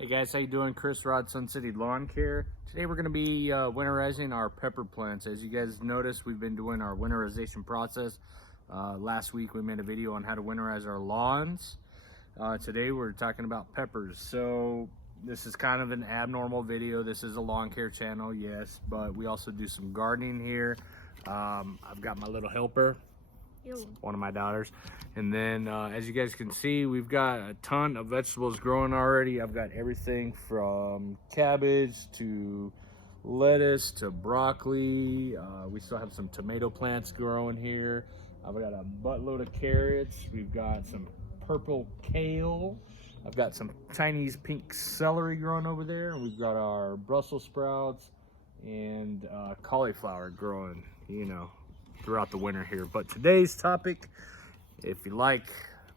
Hey guys, how you doing? Chris Rod, Sun City Lawn Care. Today we're going to be winterizing our pepper plants. As you guys noticed, we've been doing our winterization process. Last week we made a video on how to winterize our lawns. Today we're talking about peppers. So this is kind of an abnormal video. This is a lawn care channel, yes, but we also do some gardening here. I've got my little helper. One of my daughters, and then as you guys can see, we've got a ton of vegetables growing already. I've got everything from cabbage to lettuce to broccoli. We still have some tomato plants growing here. I've got a buttload of carrots. We've got some purple kale. I've got some Chinese pink celery growing over there. We've got our Brussels sprouts and cauliflower growing, you know, throughout the winter here. But today's topic, if you like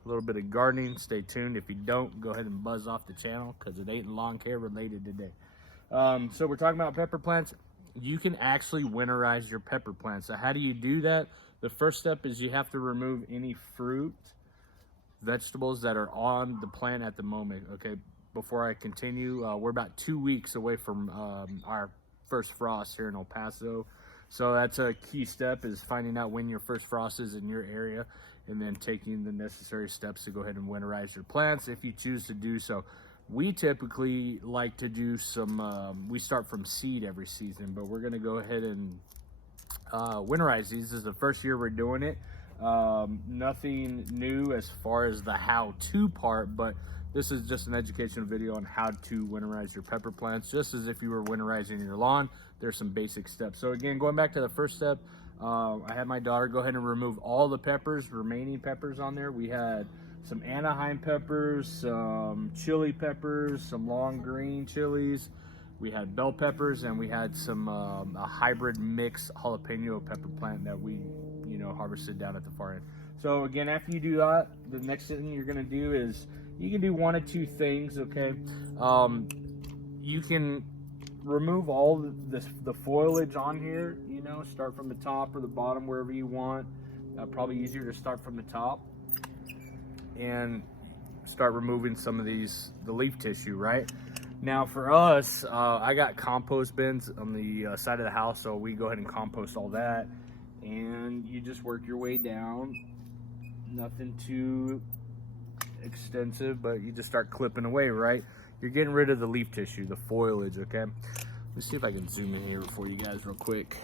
a little bit of gardening, stay tuned. If you don't, go ahead and buzz off the channel because it ain't lawn care related today. So we're talking about pepper plants. You can actually winterize your pepper plants. So how do you do that? The first step is you have to remove any fruit, vegetables that are on the plant at the moment. Okay, before I continue, we're about 2 weeks away from our first frost here in El Paso. So that's a key step, is finding out when your first frost is in your area and then taking the necessary steps to go ahead and winterize your plants if you choose to do so. We typically like to do some, we start from seed every season, but we're gonna go ahead and winterize these. This is the first year we're doing it. Nothing new as far as the how-to part, but this is just an educational video on how to winterize your pepper plants, just as if you were winterizing your lawn. There's some basic steps. So again, going back to the first step, I had my daughter go ahead and remove all the peppers, remaining peppers on there. We had some Anaheim peppers, some chili peppers, some long green chilies. We had bell peppers, and we had some a hybrid mix jalapeno pepper plant that we, you know, harvested down at the far end. So again, after you do that, the next thing you're gonna do is you can do one of two things. Okay, you can remove all the foliage on here, you know, start from the top or the bottom, wherever you want. Probably easier to start from the top and start removing some of the leaf tissue, right? Now for us, I got compost bins on the side of the house, so we go ahead and compost all that, and you just work your way down. Nothing too extensive, but you just start clipping away, right? You're getting rid of the leaf tissue, the foliage, okay? Let me see if I can zoom in here for you guys real quick.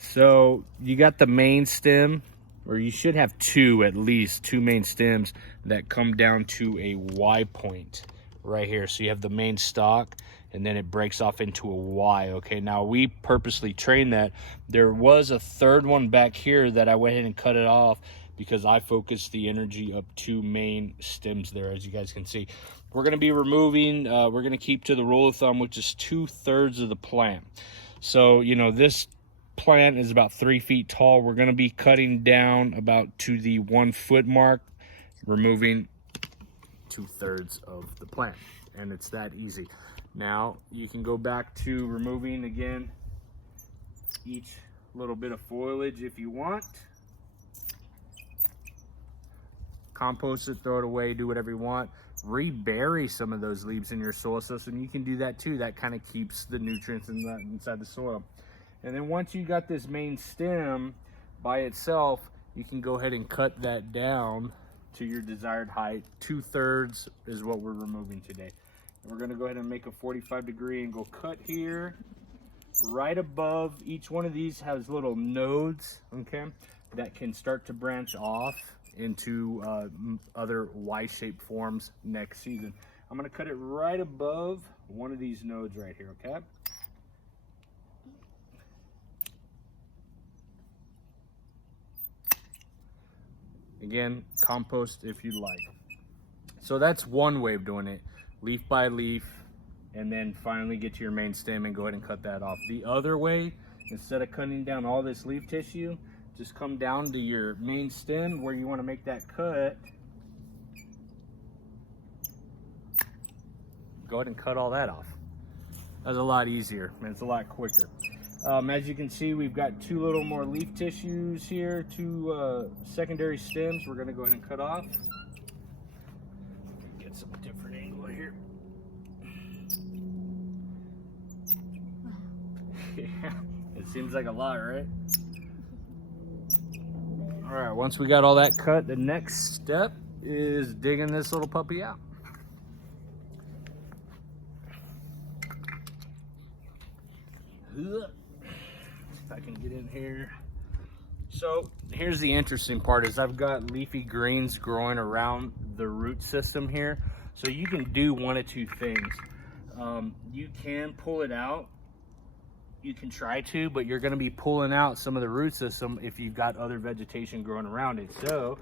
So you got the main stem, or you should have at least two main stems that come down to a Y point right here. So you have the main stalk, and then it breaks off into a Y, okay? Now we purposely trained that. There was a third one back here that I went ahead and cut it off because I focused the energy up two main stems there, as you guys can see. We're gonna be removing, we're gonna keep to the rule of thumb, which is 2/3 of the plant. So, you know, this plant is about 3 feet tall. We're gonna be cutting down about to the 1 foot mark, removing 2/3 of the plant, and it's that easy. Now you can go back to removing again each little bit of foliage if you want. Compost it, throw it away, do whatever you want. Rebury some of those leaves in your soil system. You can do that too. That kind of keeps the nutrients inside the soil. And then once you got this main stem by itself, you can go ahead and cut that down to your desired height. 2/3 is what we're removing today. And we're gonna go ahead and make a 45-degree and go cut here. Right above each one of these has little nodes, okay, that can start to branch off into other Y-shaped forms next season. I'm gonna cut it right above one of these nodes right here, okay? Again, compost if you'd like. So that's one way of doing it, leaf by leaf, and then finally get to your main stem and go ahead and cut that off. The other way, instead of cutting down all this leaf tissue, just come down to your main stem where you want to make that cut. Go ahead and cut all that off. That's a lot easier, and it's a lot quicker. As you can see, we've got two little more leaf tissues here, two secondary stems we're going to go ahead and cut off. Get get some different angle here. Yeah, it seems like a lot, right? All right, once we got all that cut, the next step is digging this little puppy out. If I can get in here. So here's the interesting part is I've got leafy greens growing around the root system here. So you can do one of two things. You can pull it out. You can try to, but you're gonna be pulling out some of the root system if you've got other vegetation growing around it. So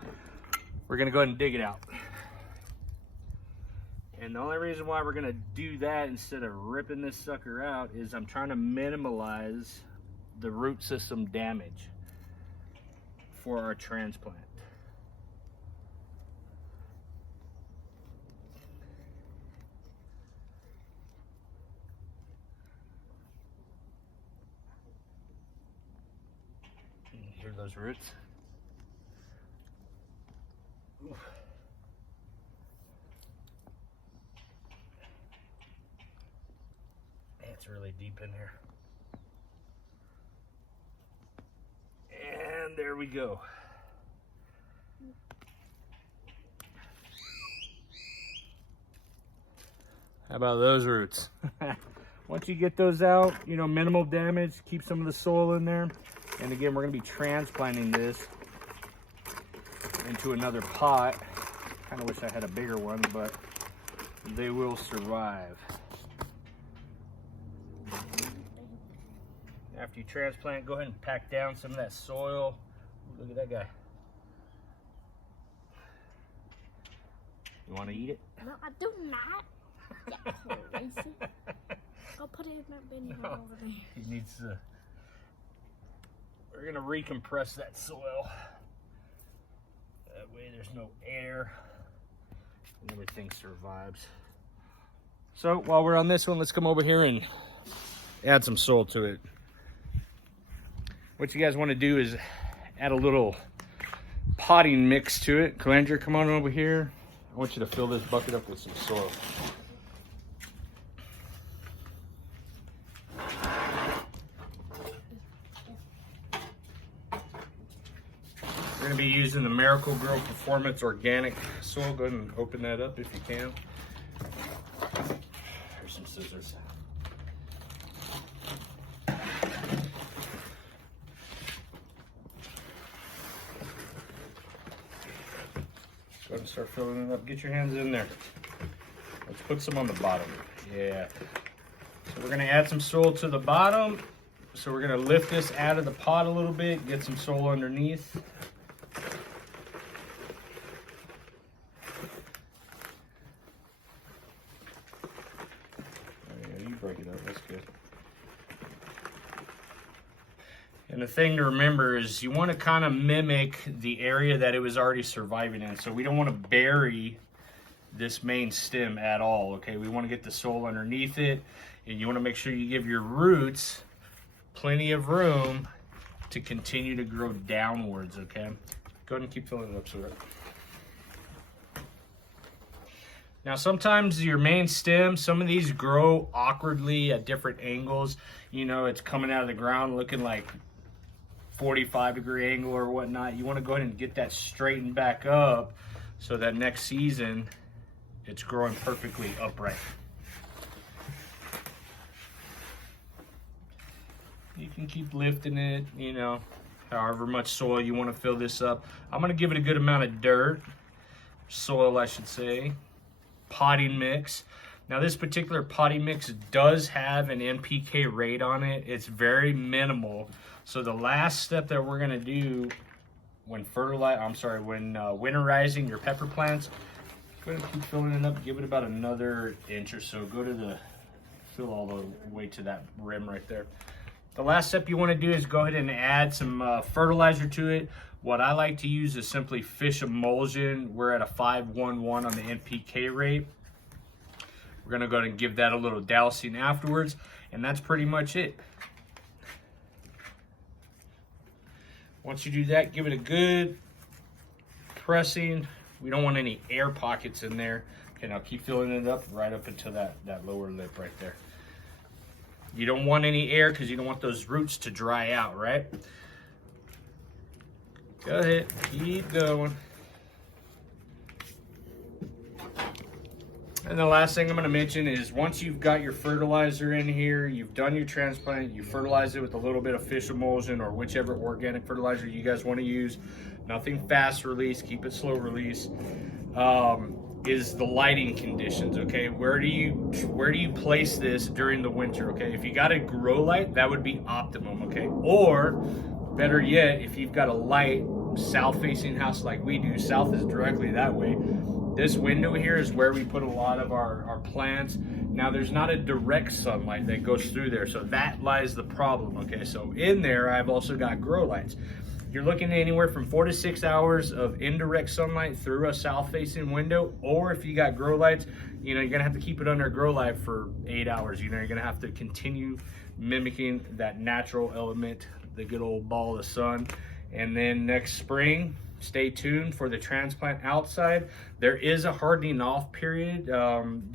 we're gonna go ahead and dig it out. And the only reason why we're gonna do that instead of ripping this sucker out is I'm trying to minimize the root system damage for our transplant. You hear those roots? Oof. It's really deep in here. And there we go. How about those roots? Once you get those out, you know, minimal damage, keep some of the soil in there. And again, we're gonna be transplanting this into another pot. Kind of wish I had a bigger one, but they will survive. After you transplant, go ahead and pack down some of that soil. Ooh, look at that guy. You want to eat it? No, I do not. Yeah, crazy. I'll put it in that bin over there. He needs to. We're gonna recompress that soil. That way there's no air and everything survives. So while we're on this one, let's come over here and add some soil to it. What you guys want to do is add a little potting mix to it. Calandra, come on over here. I want you to fill this bucket up with some soil. We're going to be using the Miracle Grow Performance Organic soil. Go ahead and open that up if you can. Here's some scissors. Go ahead and start filling it up. Get your hands in there. Let's put some on the bottom. Yeah. So we're going to add some soil to the bottom. So we're going to lift this out of the pot a little bit, get some soil underneath. Break it up, that's good. And the thing to remember is you want to kind of mimic the area that it was already surviving in. So we don't want to bury this main stem at all, okay? We want to get the soil underneath it, and you want to make sure you give your roots plenty of room to continue to grow downwards, okay? Go ahead and keep filling it up, sweetheart. Now sometimes your main stem, some of these grow awkwardly at different angles. You know, it's coming out of the ground looking like 45-degree angle or whatnot. You want to go ahead and get that straightened back up so that next season it's growing perfectly upright. You can keep lifting it, you know, however much soil you want to fill this up. I'm going to give it a good amount of dirt, soil I should say. Potting mix. Now this particular potting mix does have an NPK rate on it. It's very minimal. So the last step that we're gonna do when winterizing your pepper plants, go ahead and keep filling it up. Give it about another inch or so. Go to the, fill all the way to that rim right there. The last step you wanna do is go ahead and add some fertilizer to it. What I like to use is simply fish emulsion. We're at a 511 on the NPK rate. We're gonna go ahead and give that a little dousing afterwards, and that's pretty much it. Once you do that, give it a good pressing, We don't want any air pockets in there. Okay, now keep filling it up right up until that lower lip right there. You don't want any air because you don't want those roots to dry out, right? Go ahead, keep going. And the last thing I'm going to mention is once you've got your fertilizer in here, you've done your transplant, you fertilize it with a little bit of fish emulsion or whichever organic fertilizer you guys want to use. Nothing fast release, keep it slow release. Is the lighting conditions, okay? Where do you place this during the winter, okay? If you got a grow light, that would be optimum, okay? Or better yet, if you've got a light south facing house like we do, south is directly that way. This window here is where we put a lot of our plants. Now there's not a direct sunlight that goes through there, so that lies the problem, okay? So in there, I've also got grow lights. You're looking at anywhere from 4 to 6 hours of indirect sunlight through a south-facing window, or if you got grow lights, you know, you're gonna have to keep it under a grow light for 8 hours. You know, you're gonna have to continue mimicking that natural element, the good old ball of sun. And then next spring, stay tuned for the transplant outside. There is a hardening off period,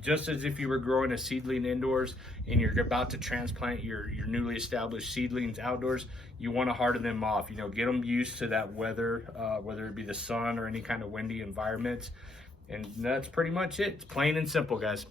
just as if you were growing a seedling indoors and you're about to transplant your newly established seedlings outdoors. You want to harden them off, you know, get them used to that weather, whether it be the sun or any kind of windy environments. And that's pretty much it. It's plain and simple, guys.